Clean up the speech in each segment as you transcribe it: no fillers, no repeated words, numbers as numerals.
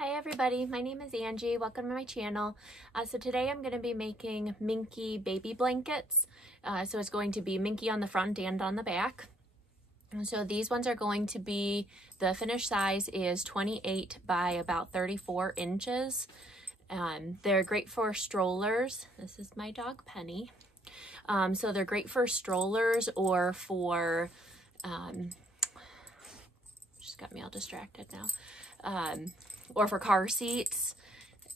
Hi everybody, my name is Angie. Welcome to my channel. So today I'm going to be making Minky baby blankets. So it's going to be Minky on the front and on the back. And so these ones are going to be, the finished size is 28 by about 34 inches. They're great for strollers. This is my dog Penny. So they're great for strollers or for, just got me all distracted now. Or for car seats,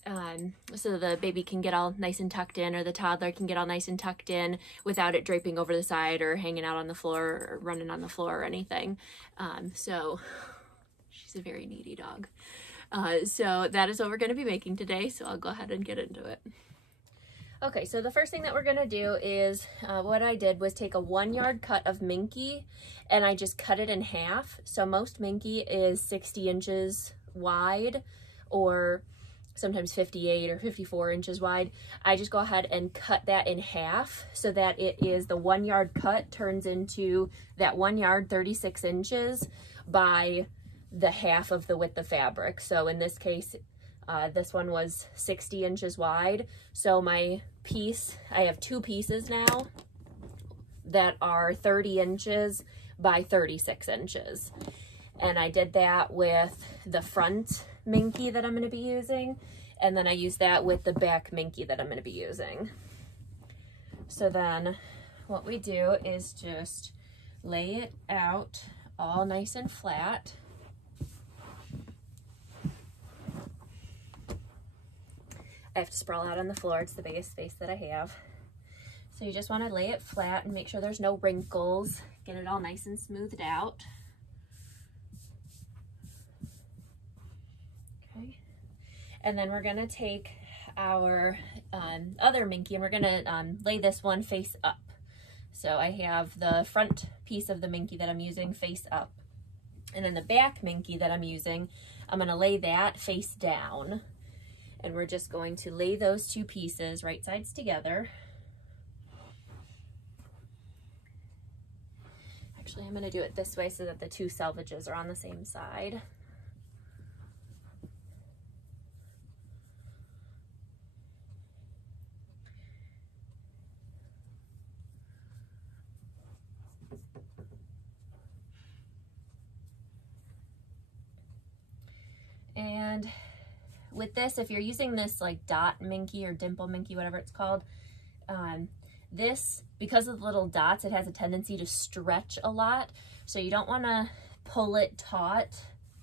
so the baby can get all nice and tucked in, or the toddler can get all nice and tucked in without it draping over the side or hanging out on the floor or running on the floor or anything. So she's a very needy dog. So that is what we're going to be making today, so I'll go ahead and get into it. Okay, so the first thing that we're going to do is, what I did was take a 1 yard cut of Minky and I just cut it in half. So most Minky is 60 inches wide, or sometimes 58 or 54 inches wide. I just go ahead and cut that in half so that it is the 1 yard cut turns into that 1 yard 36 inches by the half of the width of fabric. So in this case, this one was 60 inches wide. So my piece, I have two pieces now that are 30 inches by 36 inches. And I did that with the front Minky that I'm going to be using. And then I used that with the back Minky that I'm going to be using. So then what we do is just lay it out all nice and flat. I have to sprawl out on the floor. It's the biggest space that I have. So you just want to lay it flat and make sure there's no wrinkles. Get it all nice and smoothed out. Okay. And then we're going to take our other Minky and we're going to lay this one face up. So I have the front piece of the Minky that I'm using face up. And then the back Minky that I'm using, I'm going to lay that face down. And we're just going to lay those two pieces right sides together. Actually, I'm going to do it this way so that the two selvages are on the same side. And with this, if you're using this like dot Minky or dimple Minky, whatever it's called, this, because of the little dots, it has a tendency to stretch a lot. So you don't want to pull it taut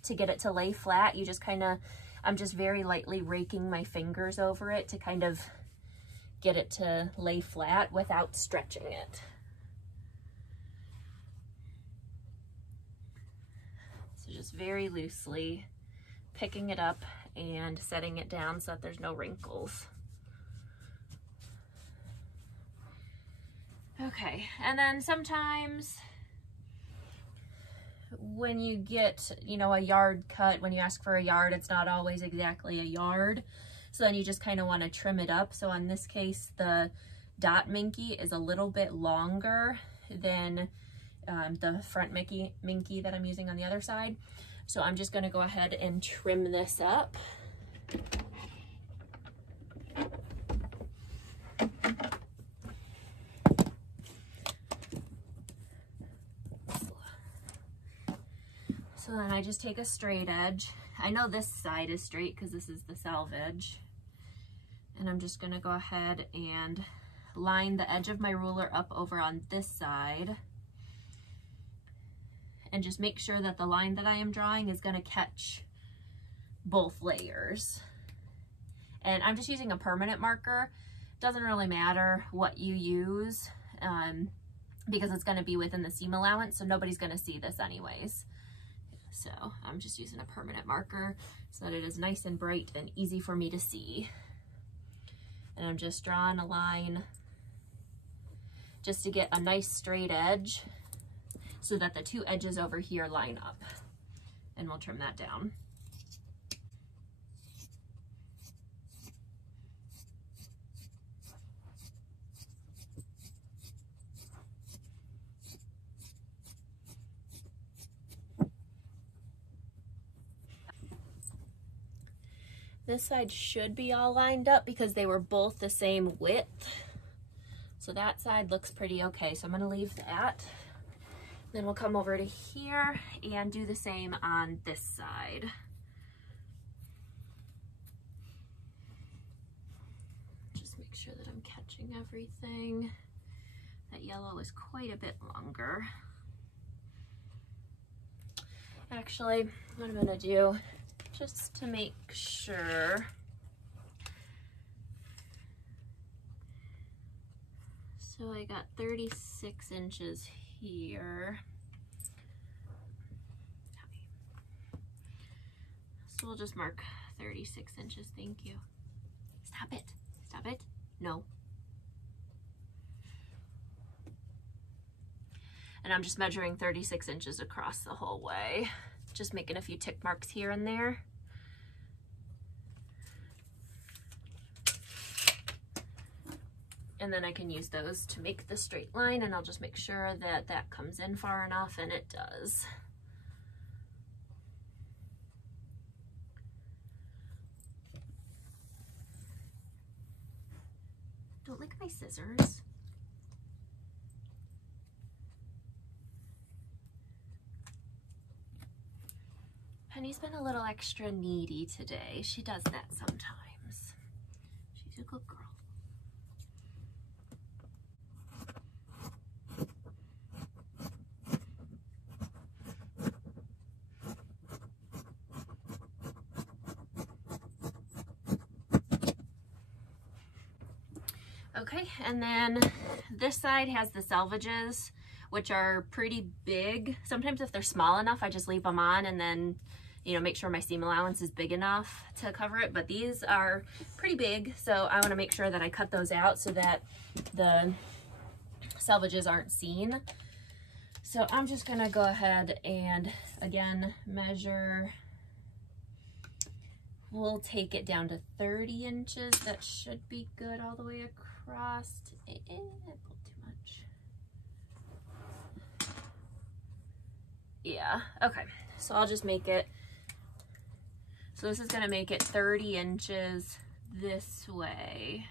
to get it to lay flat. You just kind of, I'm just very lightly raking my fingers over it to kind of get it to lay flat without stretching it. So just very loosely picking it up and setting it down so that there's no wrinkles. Okay, and then sometimes when you get, you know, a yard cut, when you ask for a yard, it's not always exactly a yard. So then you just kind of want to trim it up. So in this case, the dot Minky is a little bit longer than the front Minky that I'm using on the other side. So I'm just going to go ahead and trim this up. So then I just take a straight edge. I know this side is straight because this is the selvage. And I'm just going to go ahead and line the edge of my ruler up over on this side. And just make sure that the line that I am drawing is going to catch both layers. And I'm just using a permanent marker. Doesn't really matter what you use because it's going to be within the seam allowance, so nobody's going to see this anyways. So I'm just using a permanent marker so that it is nice and bright and easy for me to see. And I'm just drawing a line just to get a nice straight edge so that the two edges over here line up. And we'll trim that down. This side should be all lined up because they were both the same width. So that side looks pretty okay. So I'm gonna leave that. Then we'll come over to here and do the same on this side. Just make sure that I'm catching everything. That yellow is quite a bit longer. Actually, what I'm gonna do, just to make sure, so I got 36 inches here. So we'll just mark 36 inches, thank you. Stop it, stop it, no. And I'm just measuring 36 inches across the whole way. Just making a few tick marks here and there. And then I can use those to make the straight line, and I'll just make sure that that comes in far enough, and it does. Don't lick my scissors. Penny's been a little extra needy today. She does that sometimes. She's a good girl. Okay, and then this side has the selvages, which are pretty big. Sometimes if they're small enough, I just leave them on and then, you know, make sure my seam allowance is big enough to cover it. But these are pretty big, so I want to make sure that I cut those out so that the selvages aren't seen. So I'm just gonna go ahead and again measure. We'll take it down to 30 inches. That should be good all the way across. I pulled too much. Yeah, okay. So I'll just make it. So this is gonna make it 30 inches this way.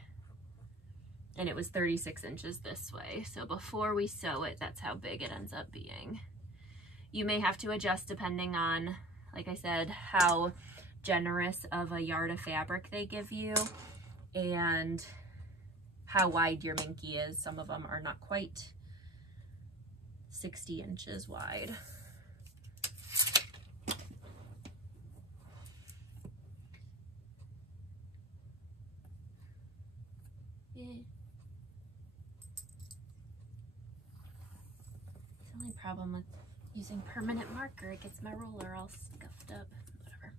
And it was 36 inches this way. So before we sew it, that's how big it ends up being. You may have to adjust depending on, like I said, how generous of a yard of fabric they give you and how wide your minky is. Some of them are not quite 60 inches wide. The only problem with using permanent marker, it gets my roller all scuffed up. Whatever.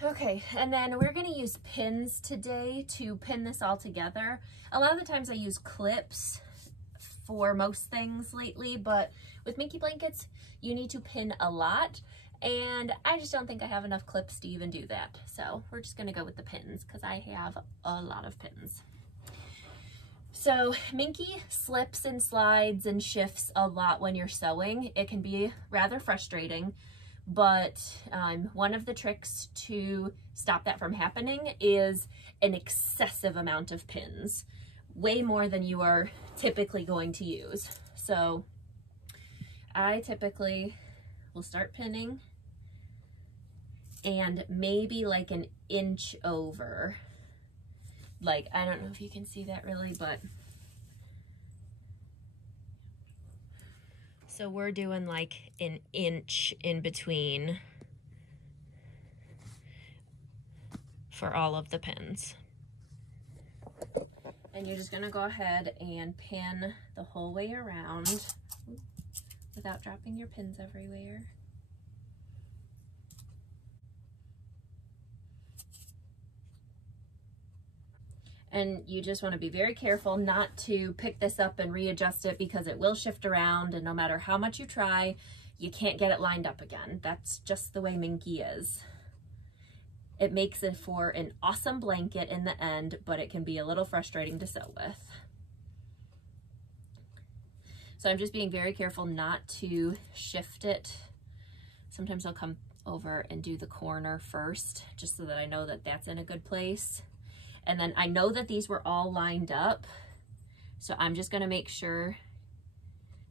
Okay, and then we're going to use pins today to pin this all together. A lot of the times I use clips for most things lately, but with Minky blankets, you need to pin a lot, and I just don't think I have enough clips to even do that. So we're just going to go with the pins because I have a lot of pins. So Minky slips and slides and shifts a lot when you're sewing. It can be rather frustrating. But one of the tricks to stop that from happening is an excessive amount of pins, way more than you are typically going to use. So I typically will start pinning and maybe like an inch over. Like, I don't know if you can see that really, but so we're doing like an inch in between for all of the pins. And you're just gonna go ahead and pin the whole way around without dropping your pins everywhere. And you just want to be very careful not to pick this up and readjust it, because it will shift around, and no matter how much you try, you can't get it lined up again. That's just the way Minky is. It makes it for an awesome blanket in the end, but it can be a little frustrating to sew with. So I'm just being very careful not to shift it. Sometimes I'll come over and do the corner first, just so that I know that that's in a good place. And then I know that these were all lined up, so I'm just gonna make sure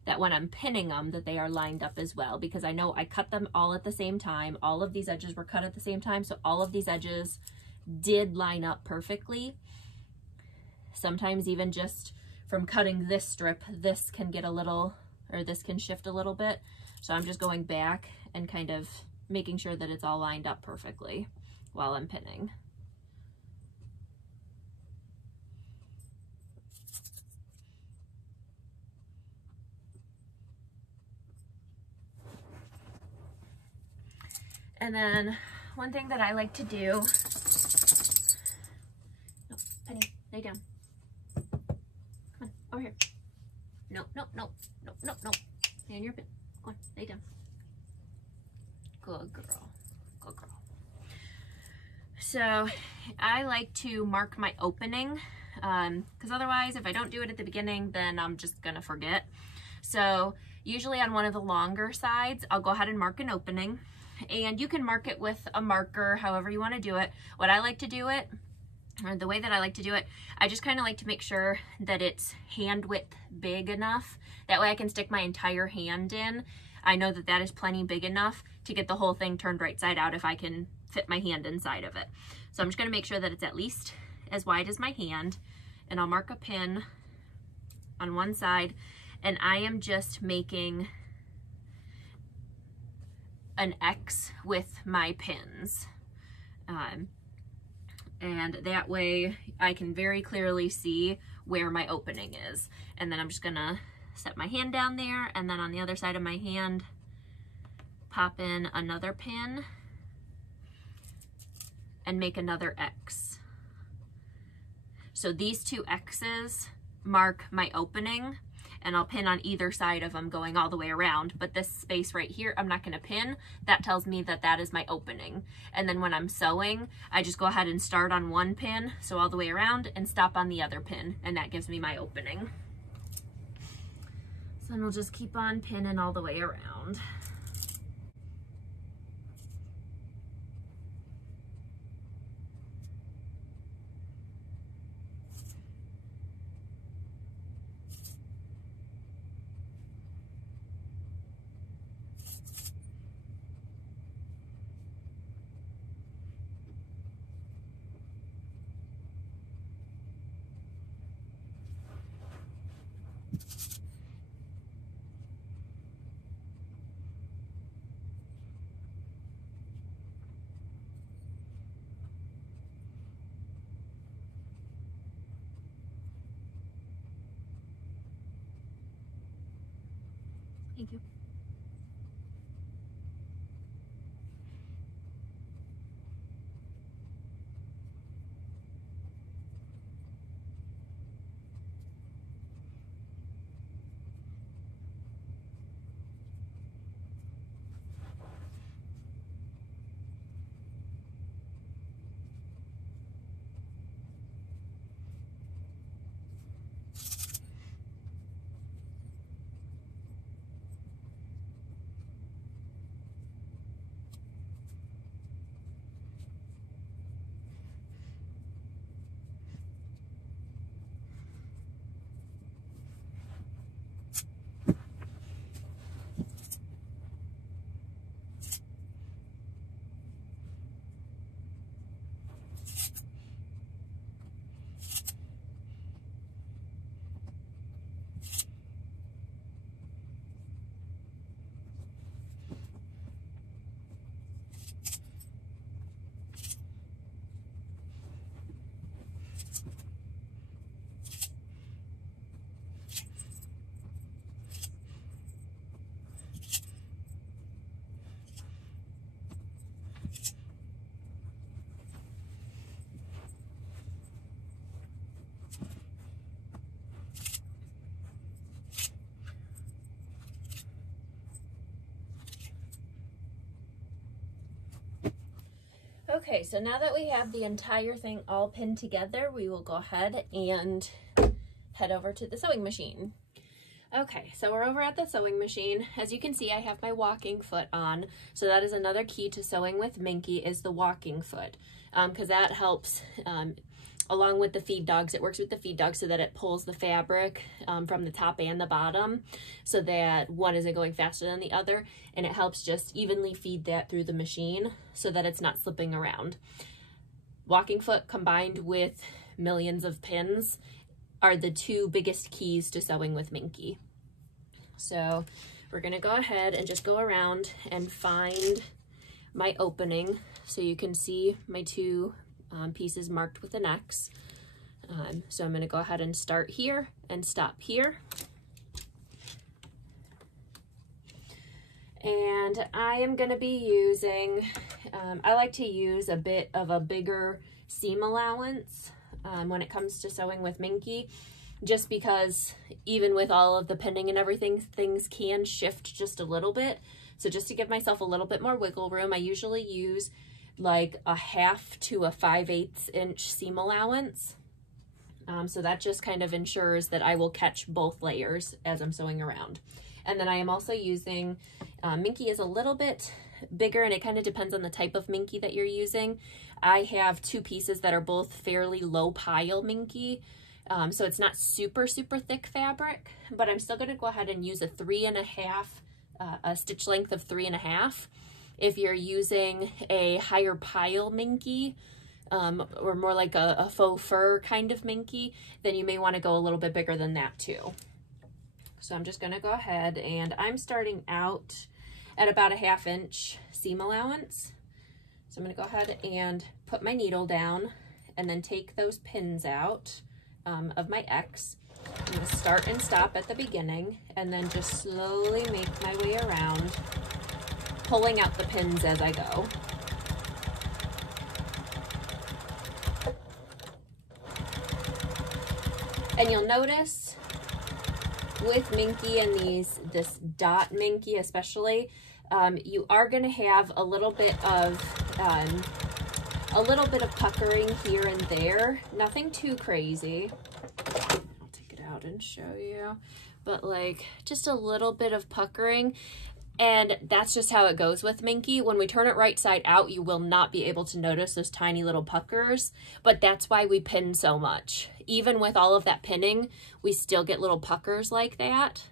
that when I'm pinning them that they are lined up as well, because I know I cut them all at the same time. All of these edges were cut at the same time, so all of these edges did line up perfectly. Sometimes even just from cutting this strip, this can get a little, or this can shift a little bit. So I'm just going back and kind of making sure that it's all lined up perfectly while I'm pinning. And then one thing that I like to do, no, Penny, lay down. Come on, over here. No, no, no, no, no, no. Stay in your bed. Go on, lay down. Good girl, good girl. So I like to mark my opening, because otherwise if I don't do it at the beginning, then I'm just gonna forget. So usually on one of the longer sides, I'll go ahead and mark an opening. And you can mark it with a marker, however you want to do it. What I like to do it, or the way that I like to do it, I just kind of like to make sure that it's hand width big enough. That way I can stick my entire hand in. I know that that is plenty big enough to get the whole thing turned right side out if I can fit my hand inside of it. So I'm just going to make sure that it's at least as wide as my hand, and I'll mark a pin on one side, and I am just making an X with my pins. And that way I can very clearly see where my opening is. And then I'm just gonna set my hand down there, and then on the other side of my hand, pop in another pin and make another X. So these two X's mark my opening, and I'll pin on either side of them going all the way around. But this space right here, I'm not gonna pin. That tells me that that is my opening. And then when I'm sewing, I just go ahead and start on one pin, so all the way around, and stop on the other pin, and that gives me my opening. So then we'll just keep on pinning all the way around. Thank you. Okay, so now that we have the entire thing all pinned together, we will go ahead and head over to the sewing machine. Okay, so we're over at the sewing machine. As you can see, I have my walking foot on. So that is another key to sewing with Minky, is the walking foot, because that helps along with the feed dogs. It works with the feed dogs so that it pulls the fabric from the top and the bottom so that one isn't going faster than the other, and it helps just evenly feed that through the machine so that it's not slipping around. Walking foot combined with millions of pins are the two biggest keys to sewing with Minky. So we're gonna go ahead and just go around and find my opening so you can see my two pieces marked with an X. So I'm gonna go ahead and start here and stop here. And I am gonna be using, I like to use a bit of a bigger seam allowance when it comes to sewing with Minky, just because even with all of the pinning and everything, things can shift just a little bit. So just to give myself a little bit more wiggle room, I usually use like a 1/2 to a 5/8 inch seam allowance. So that just kind of ensures that I will catch both layers as I'm sewing around. And then I am also using, Minky is a little bit bigger, and it kind of depends on the type of Minky that you're using. I have two pieces that are both fairly low pile Minky, so it's not super thick fabric, but I'm still going to go ahead and use a 3.5, a stitch length of 3.5. If you're using a higher pile Minky, or more like a faux fur kind of Minky, then you may want to go a little bit bigger than that too. So I'm just going to go ahead, and I'm starting out at about a 1/2 inch seam allowance. So I'm going to go ahead and put my needle down and then take those pins out of my X. I'm going to start and stop at the beginning and then just slowly make my way around, pulling out the pins as I go. And you'll notice with Minky and this dot Minky especially, you are going to have a little bit of puckering here and there. Nothing too crazy. I'll take it out and show you, but like just a little bit of puckering. And that's just how it goes with Minky. When we turn it right side out, you will not be able to notice those tiny little puckers, but that's why we pin so much. Even with all of that pinning, we still get little puckers like that.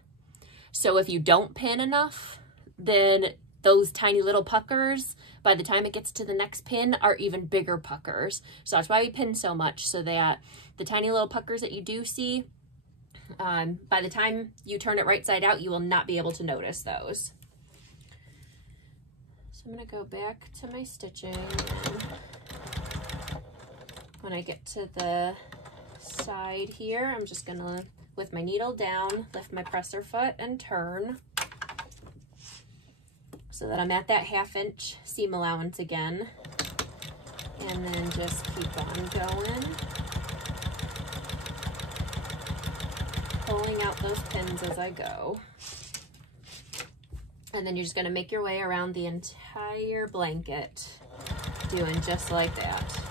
So if you don't pin enough, then those tiny little puckers, by the time it gets to the next pin, are even bigger puckers. So that's why we pin so much, so that the tiny little puckers that you do see, by the time you turn it right side out, you will not be able to notice those. I'm going to go back to my stitching, and when I get to the side here, I'm just going to, with my needle down, lift my presser foot and turn so that I'm at that 1/2 inch seam allowance again, and then just keep on going, pulling out those pins as I go. And then you're just going to make your way around the entire blanket, doing just like that.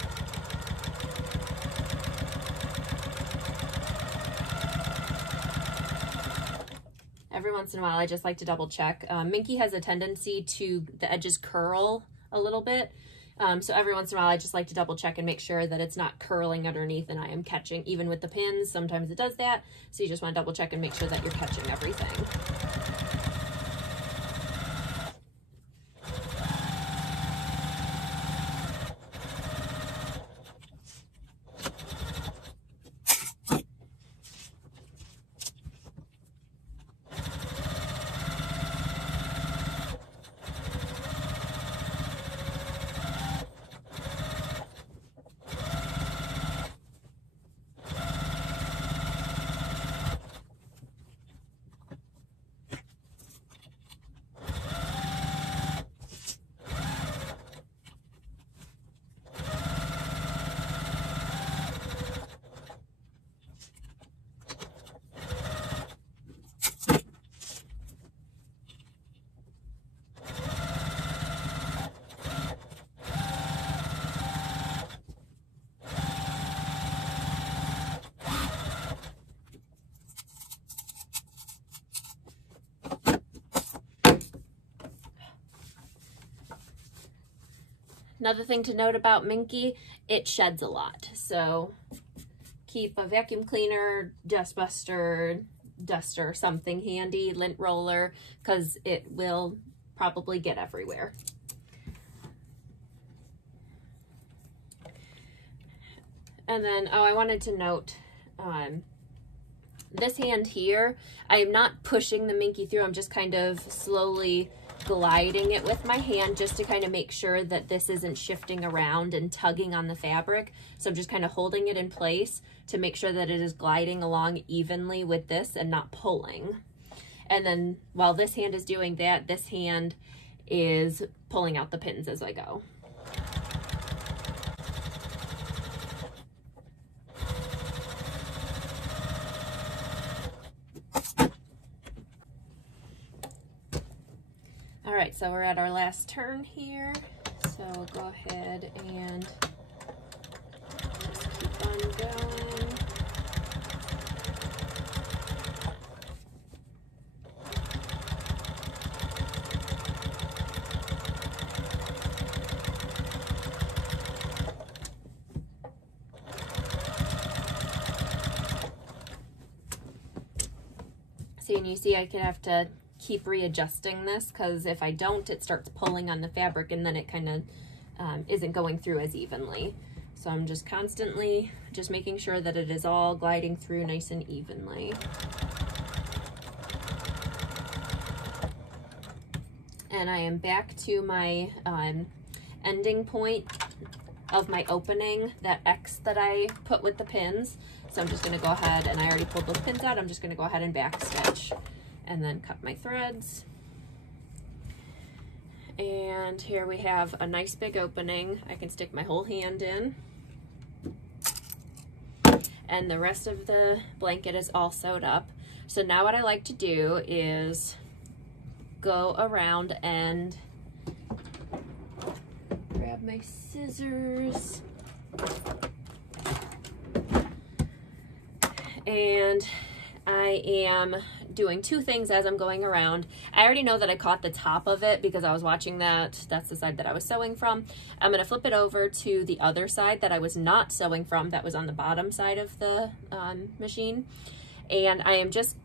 Every once in a while, I just like to double check. Minky has a tendency to, the edges curl a little bit. So every once in a while, I just like to double check and make sure that it's not curling underneath and I am catching, even with the pins, sometimes it does that. So you just want to double check and make sure that you're catching everything. Another thing to note about Minky, it sheds a lot. So keep a vacuum cleaner, dust buster, duster, something handy, lint roller, because it will probably get everywhere. And then, oh, I wanted to note, this hand here, I am not pushing the Minky through, I'm just kind of slowly gliding it with my hand just to kind of make sure that this isn't shifting around and tugging on the fabric. So I'm just kind of holding it in place to make sure that it is gliding along evenly with this and not pulling. And then while this hand is doing that, this hand is pulling out the pins as I go. All right, so we're at our last turn here. So we'll go ahead and just keep on going. See, and you see I could have to keep readjusting this because if I don't, it starts pulling on the fabric and then it kind of isn't going through as evenly. So I'm just constantly just making sure that it is all gliding through nice and evenly. And I am back to my ending point of my opening, that X that I put with the pins. So I'm just going to go ahead, and I already pulled those pins out, I'm just going to go ahead and back stitch and then cut my threads. And here we have a nice big opening. I can stick my whole hand in. And the rest of the blanket is all sewed up. So now what I like to do is go around and grab my scissors and I am doing two things as I'm going around. I already know that I caught the top of it because I was watching that. That's the side that I was sewing from. I'm going to flip it over to the other side that I was not sewing from, that was on the bottom side of the machine. And I am just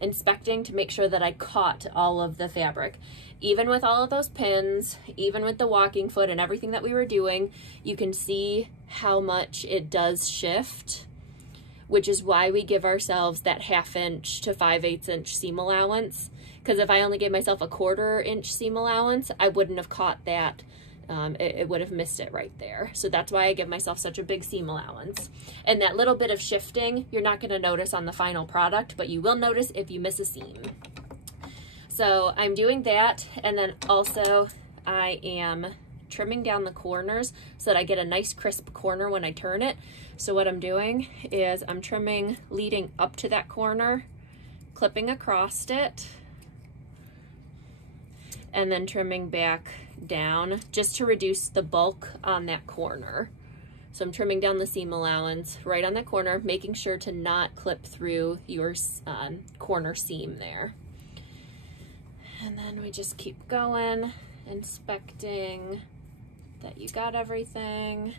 inspecting to make sure that I caught all of the fabric. Even with all of those pins, even with the walking foot and everything that we were doing, you can see how much it does shift, which is why we give ourselves that 1/2 inch to 5/8 inch seam allowance. Because if I only gave myself a 1/4 inch seam allowance, I wouldn't have caught that. It would have missed it right there. So that's why I give myself such a big seam allowance. And that little bit of shifting, you're not going to notice on the final product, but you will notice if you miss a seam. So I'm doing that, and then also I am trimming down the corners so that I get a nice crisp corner when I turn it. So what I'm doing is I'm trimming leading up to that corner, clipping across it, and then trimming back down just to reduce the bulk on that corner. So I'm trimming down the seam allowance right on that corner, making sure to not clip through your corner seam there. And then we just keep going, inspecting that you got everything.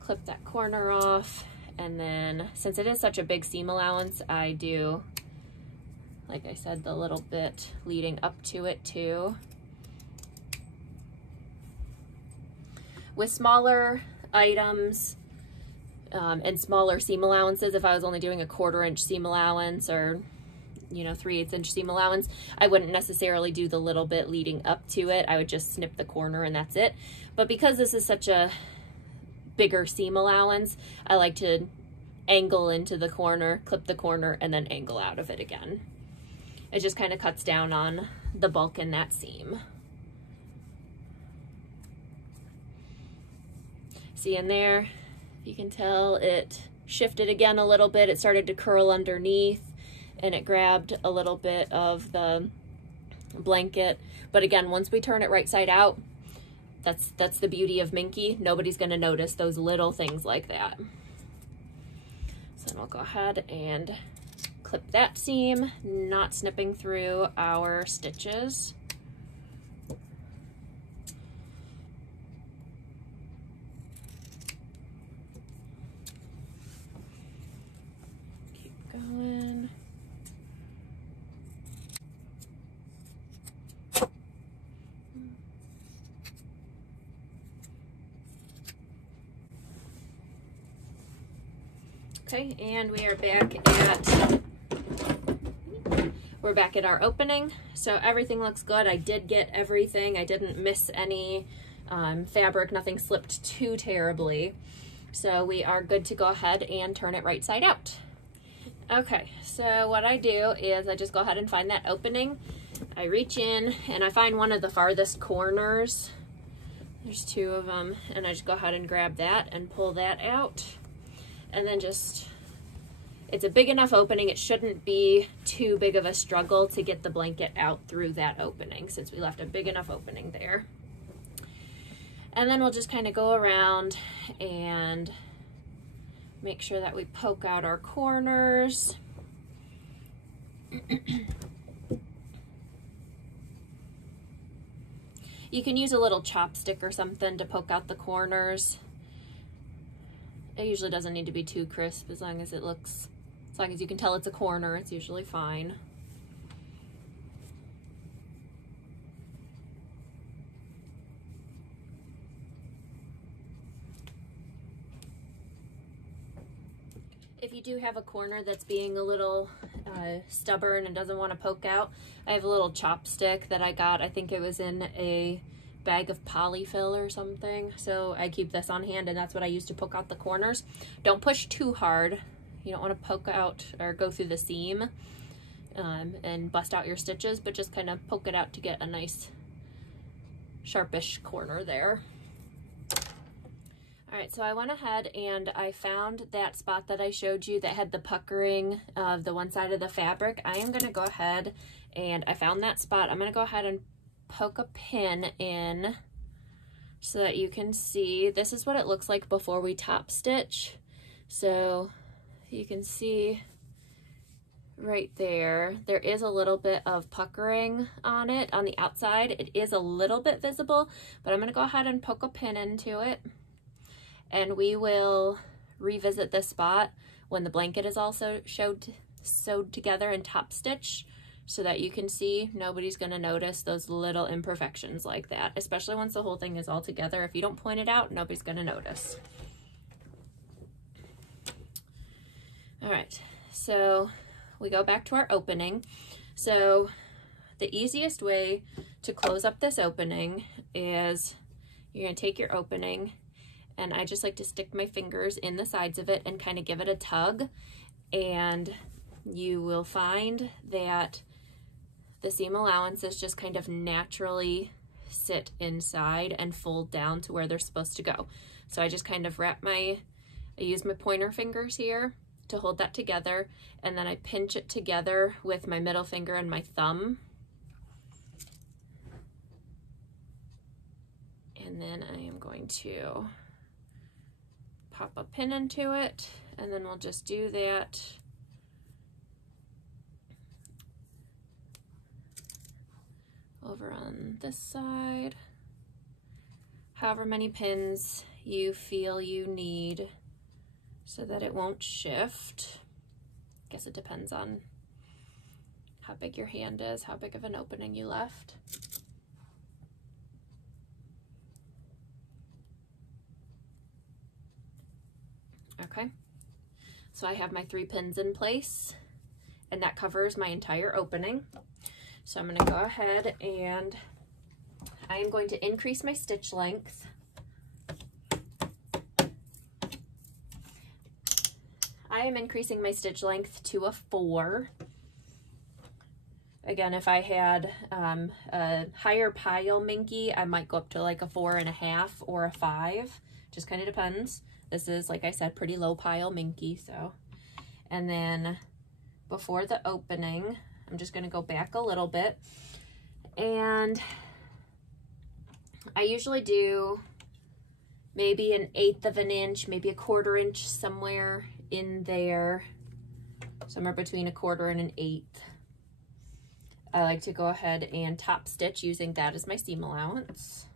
Clip that corner off, and then since it is such a big seam allowance, I do, like I said, the little bit leading up to it too. With smaller items and smaller seam allowances, if I was only doing a 1/4 inch seam allowance or 3/8 inch seam allowance, I wouldn't necessarily do the little bit leading up to it. I would just snip the corner and that's it. But because this is such a bigger seam allowance, I like to angle into the corner, clip the corner, and then angle out of it again. It just kind of cuts down on the bulk in that seam. See in there, you can tell it shifted again a little bit. It started to curl underneath and it grabbed a little bit of the blanket. But again, once we turn it right side out, that's the beauty of Minky. Nobody's going to notice those little things like that. So then we'll go ahead and clip that seam, not snipping through our stitches. going. Okay, and we are back at our opening. So everything looks good. I did get everything. I didn't miss any fabric. Nothing slipped too terribly. So we are good to go ahead and turn it right side out. Okay, so what I do is I just go ahead and find that opening. I reach in and I find one of the farthest corners. There's two of them, and I just go ahead and grab that and pull that out. And then just, it's a big enough opening, it shouldn't be too big of a struggle to get the blanket out through that opening, since we left a big enough opening there. And then we'll just kind of go around and make sure that we poke out our corners. You can use a little chopstick or something to poke out the corners. It usually doesn't need to be too crisp, as long as you can tell it's a corner, it's usually fine. If you do have a corner that's being a little stubborn and doesn't want to poke out, I have a little chopstick that I got. I think it was in a bag of polyfill or something. So I keep this on hand, and that's what I use to poke out the corners. Don't push too hard. You don't want to poke out or go through the seam and bust out your stitches, but just kind of poke it out to get a nice sharpish corner there. All right, so I went ahead and I found that spot that I showed you that had the puckering of the one side of the fabric. I am gonna go ahead, and I found that spot. I'm gonna go ahead and poke a pin in so that you can see. This is what it looks like before we top stitch. So you can see right there, there is a little bit of puckering on it on the outside. It is a little bit visible, but I'm gonna go ahead and poke a pin into it. And we will revisit this spot when the blanket is also sewed together and top stitch, so that you can see nobody's going to notice those little imperfections like that, especially once the whole thing is all together. If you don't point it out, nobody's going to notice. All right, so we go back to our opening. So the easiest way to close up this opening is you're going to take your opening, and I just like to stick my fingers in the sides of it and kind of give it a tug, and you will find that the seam allowances just kind of naturally sit inside and fold down to where they're supposed to go. So I just kind of I use my pointer fingers here to hold that together, and then I pinch it together with my middle finger and my thumb. And then I am going to pop a pin into it, and then we'll just do that over on this side. However many pins you feel you need so that it won't shift. I guess it depends on how big your hand is, how big of an opening you left. Okay, so I have my 3 pins in place, and that covers my entire opening. So I'm going to go ahead and I am going to increase my stitch length. I am increasing my stitch length to a 4. Again, if I had a higher pile minky, I might go up to like a 4.5 or a 5. Just kind of depends. This is, like I said, pretty low pile minky, so. And then before the opening, I'm just gonna go back a little bit. And I usually do maybe 1/8 of an inch, maybe 1/4 inch, somewhere in there, somewhere between 1/4 and 1/8. I like to go ahead and top stitch using that as my seam allowance.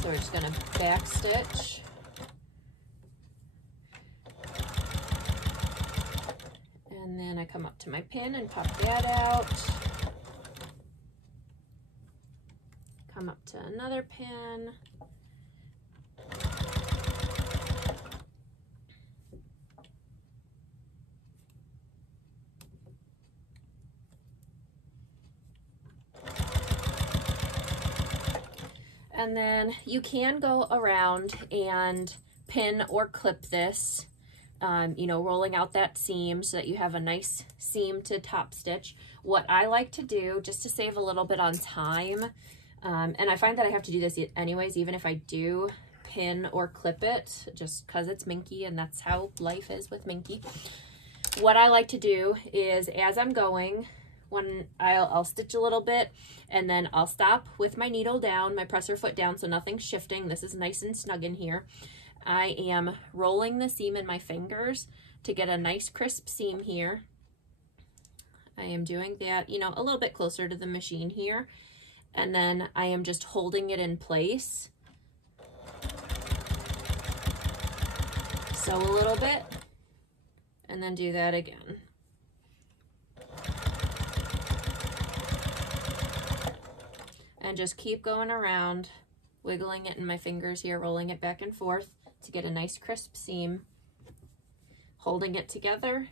So we're just going to back stitch, And then I come up to my pin and pop that out. Come up to another pin. And then you can go around and pin or clip this, you know, rolling out that seam so that you have a nice seam to top stitch. What I like to do, just to save a little bit on time, and I find that I have to do this anyways, even if I do pin or clip it, just because it's Minky and that's how life is with Minky. What I like to do is, as I'm going, when I'll stitch a little bit and then I'll stop with my needle down, my presser foot down, so nothing's shifting. This is nice and snug in here. I am rolling the seam in my fingers to get a nice crisp seam here. I am doing that, you know, a little bit closer to the machine here. And then I am just holding it in place. Sew a little bit and then do that again. And just keep going around, wiggling it in my fingers here, rolling it back and forth to get a nice crisp seam, holding it together,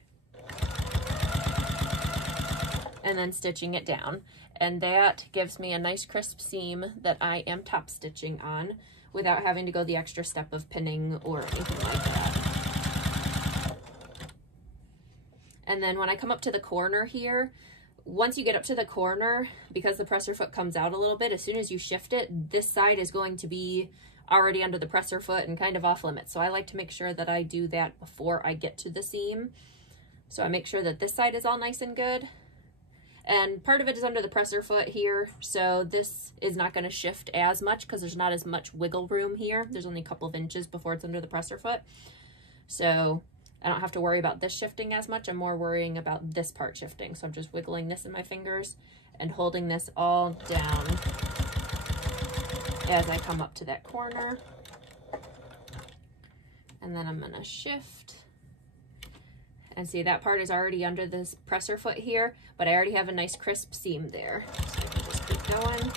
and then stitching it down. And that gives me a nice crisp seam that I am top stitching on without having to go the extra step of pinning or anything like that. And then when I come up to the corner here, once you get up to the corner, because the presser foot comes out a little bit, as soon as you shift it, this side is going to be already under the presser foot and kind of off limits. So I like to make sure that I do that before I get to the seam. So I make sure that this side is all nice and good. And part of it is under the presser foot here, so this is not going to shift as much because there's not as much wiggle room here. There's only a couple of inches before it's under the presser foot. So I don't have to worry about this shifting as much. I'm more worrying about this part shifting. So I'm just wiggling this in my fingers and holding this all down as I come up to that corner. And then I'm gonna shift. And see, that part is already under this presser foot here, but I already have a nice crisp seam there. So I can just keep going.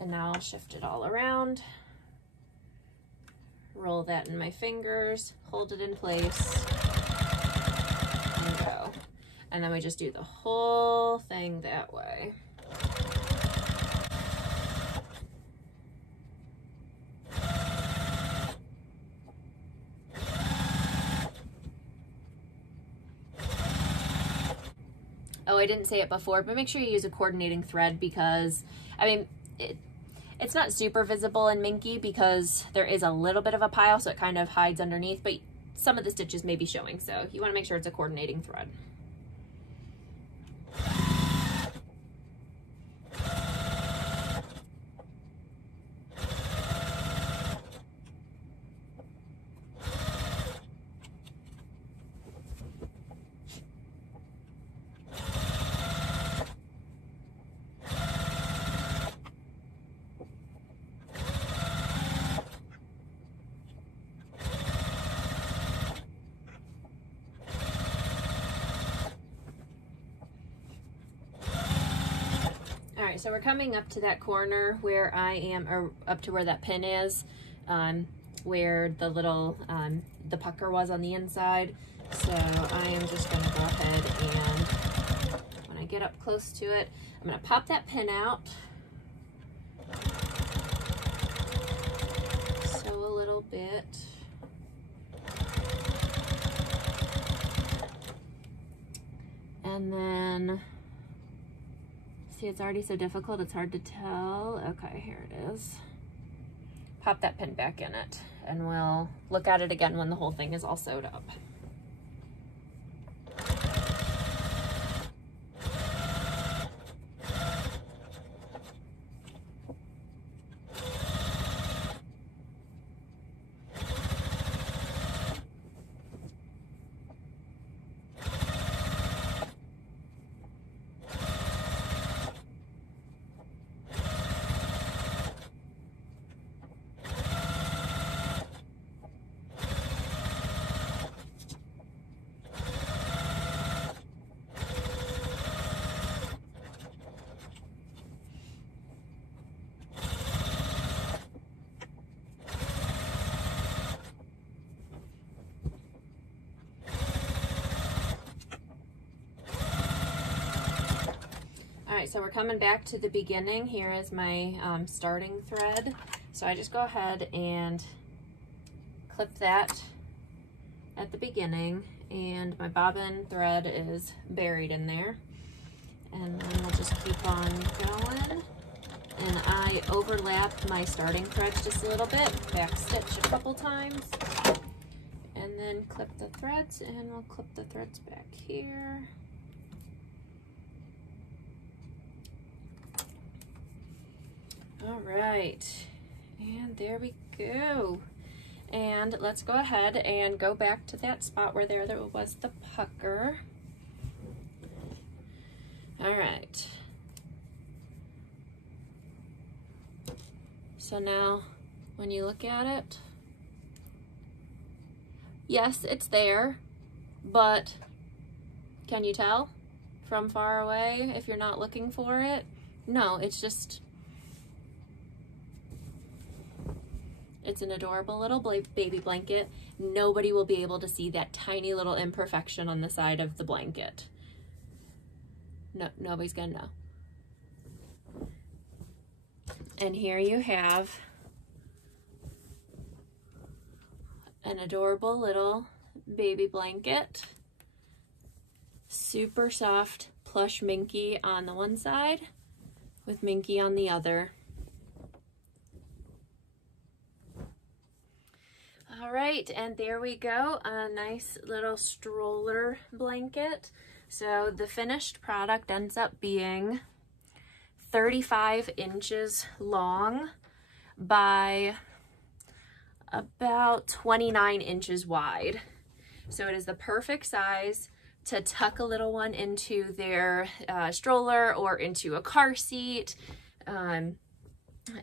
And now I'll shift it all around. Roll that in my fingers, hold it in place, and go. And then we just do the whole thing that way. Oh, I didn't say it before, but make sure you use a coordinating thread because, I mean, it's not super visible in Minky because there is a little bit of a pile, so it kind of hides underneath, but some of the stitches may be showing, so you want to make sure it's a coordinating thread. So we're coming up to that corner where I am, or up to where that pin is, where the little, the pucker was on the inside. So I am just gonna go ahead and, when I get up close to it, I'm gonna pop that pin out. Sew a little bit. And then, see, it's already so difficult, it's hard to tell. Okay, here it is. Pop that pin back in it, and we'll look at it again when the whole thing is all sewed up. right, so we're coming back to the beginning. Here is my starting thread. So I just go ahead and clip that at the beginning, and my bobbin thread is buried in there. And then we'll just keep on going. And I overlap my starting threads just a little bit, back stitch a couple times, and then clip the threads, and we'll clip the threads back here. All right, and there we go. And let's go ahead and go back to that spot where there was the pucker. All right. So now when you look at it, yes, it's there, but can you tell from far away if you're not looking for it? No, it's just, it's an adorable little baby blanket. Nobody will be able to see that tiny little imperfection on the side of the blanket. No, nobody's gonna know. And here you have an adorable little baby blanket. Super soft plush minky on the one side with minky on the other. All right, and there we go, a nice little stroller blanket. So the finished product ends up being 35 inches long by about 29 inches wide. So it is the perfect size to tuck a little one into their stroller or into a car seat. And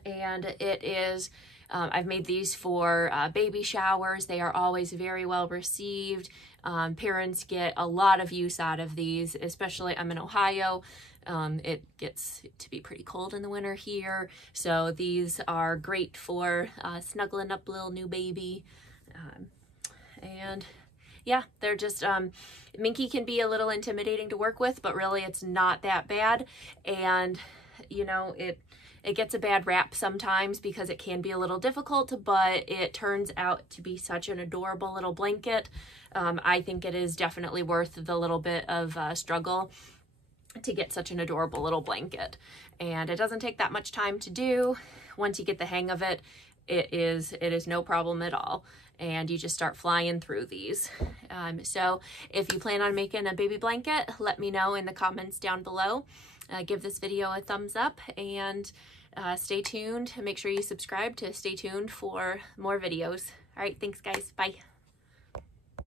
it is, I've made these for baby showers. They are always very well received. Parents get a lot of use out of these, especially I'm in Ohio. It gets to be pretty cold in the winter here, so these are great for snuggling up little new baby. And yeah, they're just, minky can be a little intimidating to work with, but really it's not that bad. And you know, it gets a bad rap sometimes because it can be a little difficult, but it turns out to be such an adorable little blanket. I think it is definitely worth the little bit of struggle to get such an adorable little blanket. And it doesn't take that much time to do. Once you get the hang of it, it is no problem at all. And you just start flying through these. So if you plan on making a baby blanket, let me know in the comments down below. Give this video a thumbs up, and stay tuned. Make sure you subscribe to stay tuned for more videos. All right, thanks guys, bye.